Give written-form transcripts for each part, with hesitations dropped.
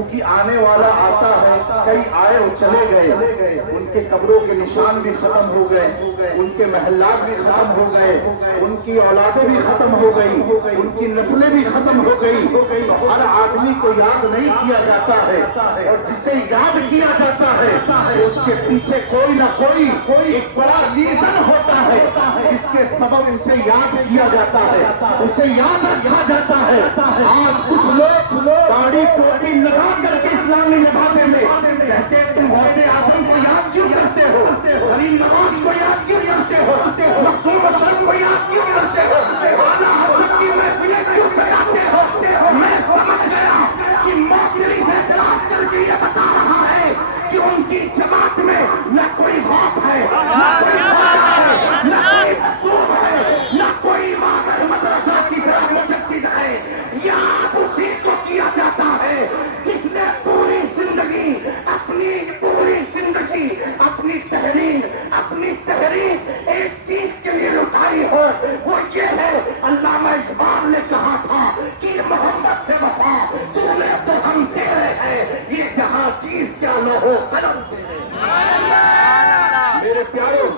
کیونکہ آنے والا آتا ہے، کئی آئے اور چلے گئے، ان کے قبروں کے نشان بھی ختم ہو گئے، ان کے محلات بھی ختم ہو گئے، ان کی اولادیں بھی ختم ہو گئی، ان کی نسلیں بھی ختم ہو گئی۔ تو ہر آدمی کو یاد نہیں کیا جاتا ہے، اور جسے یاد کیا جاتا ہے اس کے پیچھے کوئی نہ کوئی ایک بڑا ریزن ہوتا ہے جس کے سبب اسے یاد کیا جاتا ہے، اسے یاد رکھا جاتا ہے۔ آج کچھ لوگ داڑھی ٹوپی لگا کر کے اسلامی لبادے میں کہتے ہیں تم غوث اعظم کو یاد کیوں کرتے ہو، غریب نواز کو یاد کیوں کرتے ہو، مخدوم اشرف کو یاد کیوں کرتے ہو، اعلیٰ حضرت کی محفلیں کیوں سجاتے ہو؟ میں سمجھ گیا کہ موکلی سے اعتراض کر کے یہ بتا رہا ہے کہ ان کی جماعت میں نہ کوئی غوث ہے، نہ کوئی خواجہ ہے، نہ کوئی مخدوم ہے، نہ کوئی امام مدرسہ کی طرح مجدد ہے۔ یاد اسی کو کیا جاتا ہے جس نے پوری زندگی اپنی اپنی تحریر ایک چیز کے لیے لٹائی ہو، وہ یہ ہے علامہ اقبال نے کہا تھا کہ محمد سے وفا تو نے تو ہم تیرے ہیں، یہ جہاں چیز کیا نہ ہو قلم تیرے۔ میرے پیاروں،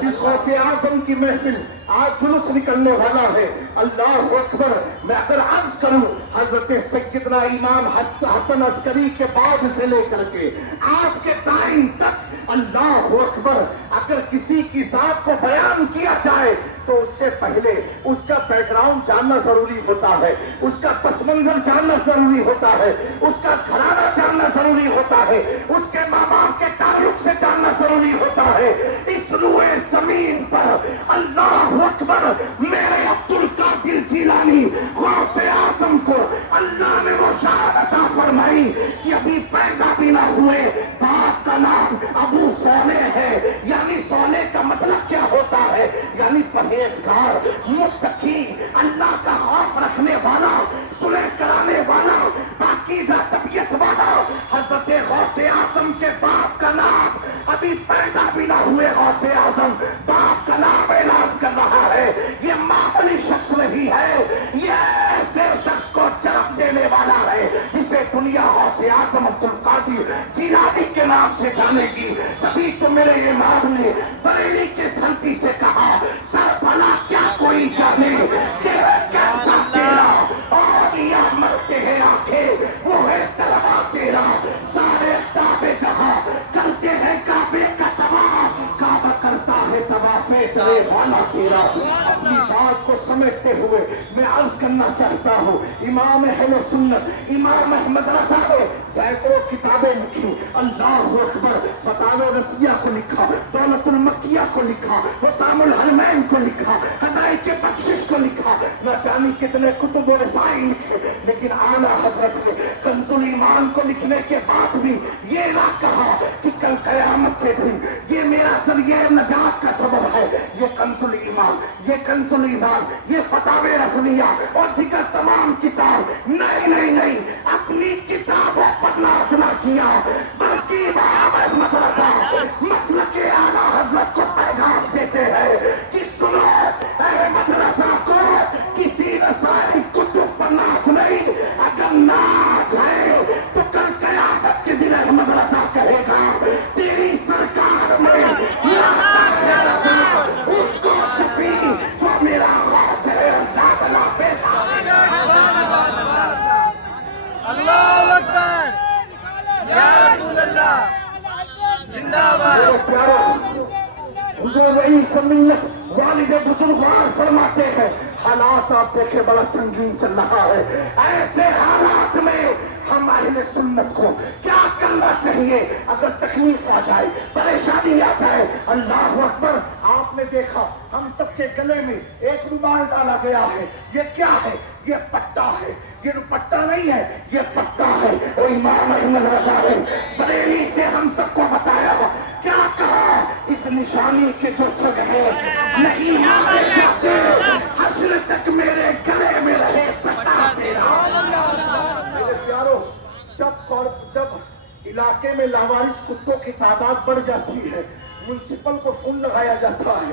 جس غوث اعظم کی محفل آج جلوس نکلنے والا ہے، اللہ اکبر، میں اگر عرض کروں حضرت سیدنا امام حسن عسکری کے بعد سے لے کر کے آج کے ٹائم تک، اللہ اکبر، اگر کسی کی ذات کو بیان کیا جائے تو اس سے پہلے اس کا بیک گراؤنڈ جاننا ضروری ہوتا ہے، اس کا پس منظر جاننا ضروری ہوتا ہے، اس کا گھرانہ جاننا ضروری ہوتا ہے، اس کے ماں باپ کے تعلق سے جاننا ضروری ہوتا ہے۔ اس روئے زمین پر اللہ اکبر، میرے عبد القادر جیلانی غوث اعظم کو اللہ نے وہ شان عطا فرمائی کہ ابھی پیدا بھی نہ ہوئے، باپ کا نام ابو صالح ہے، یعنی صالح کا مطلب کیا ہوتا ہے؟ یعنی پرہیزگار، متقی، اللہ کا خوف رکھنے والا، صلح کرانے والا، پاکیزہ طبیعت والا۔ حضرت غوث اعظم کے باپ کا نام ابھی پیدا بھی نہ ہوئے غوث اعظم باپ کا نام اعلان کر رہا ہے۔ یہ معمولی شخص نہیں ہے، یہ ایسے شخص کو جنم دینے والا ہے جسے دنیا غوث اعظم عبد القادر جیلانی کے نام سے جانے گی۔ تبھی تو میرے امام نے بریلی کے دھرتی سے کہا، سر بھلا کیا کوئی جانے کہ کیسا تیرا، اور یہ مرتے ہیں آنکھیں وہ ہے طلبا تیرا، سارے تابے جہاں کرتے ہیں کعبے کا طواف، کعبہ کرتا ہے طواف کرے والا تیرا۔ اپنی بات کو سمیٹتے ہوئے میں عرض کرنا چاہتا ہوں، امام اہل سنت امام احمد رضا نے سینکڑوں کتابیں لکھی، اللہ اکبر، فتاوی رضیہ کو لکھا، دولت المکیہ کو لکھا، حسام الحرمین کو لکھا، ہدایت بخشش کو لکھا، نہ جانی کتنے کتب و رسائل لکھے، لیکن اعلیٰ حضرت نے کنز الایمان کو لکھنے کے بعد بھی یہ نہ کہا کہ کل قیامت کے دن یہ میرا ذریعہ نجات کا سبب ہے۔ یہ کنز الایمان، یہ کنز الایمان، یہ فتاوی رضویہ اور دیگر تمام کتاب نہیں، اپنی کتابوں پر ناز نہ کیا، بلکہ امام احمد رضا مسلک اعلیٰ حضرت کو پیغام دیتے ہیں کہ سنو، احمد رضا کو کسی رسائل کتب پر ناز نہیں، اگر ناز ہے تو کل قیامت کے دن احمد رضا کہے گا تیری سرکار میں اس کو شفیع جو میرا غوث ہے، اللہ تعالیٰ بیٹا۔ اللہ اکبر، یا رسول اللہ، زندہ باد۔ حضور رئیس سمیت والد بزرگوار فرماتے ہیں، حالات آپ دیکھیں بڑا سنگین چل رہا ہے، ایسے حالات میں ہم اہل سنت کو کیا کرنا چاہیے؟ اگر تکلیف آ جائے، پریشانی آ جائے، اللہ اکبر، آپ نے دیکھا ہم سب کے گلے میں ایک رومال ڈالا گیا ہے، یہ کیا ہے؟ یہ پٹا ہے، یہ دوپٹہ نہیں ہے، یہ پٹا ہے۔ اور امام احمد رضا نے بریلی سے ہم سب کو بتایا، کیا کہا؟ اس نشانی کے جو سگ ہے نہیں مارے جاتے، حشر تک میرے گلے میں رہے پٹا تیرا۔ میرے پیارو، جب علاقے میں لاوارث کتوں کی تعداد بڑھ جاتی ہے، میونسپل کو فون لگایا جاتا ہے،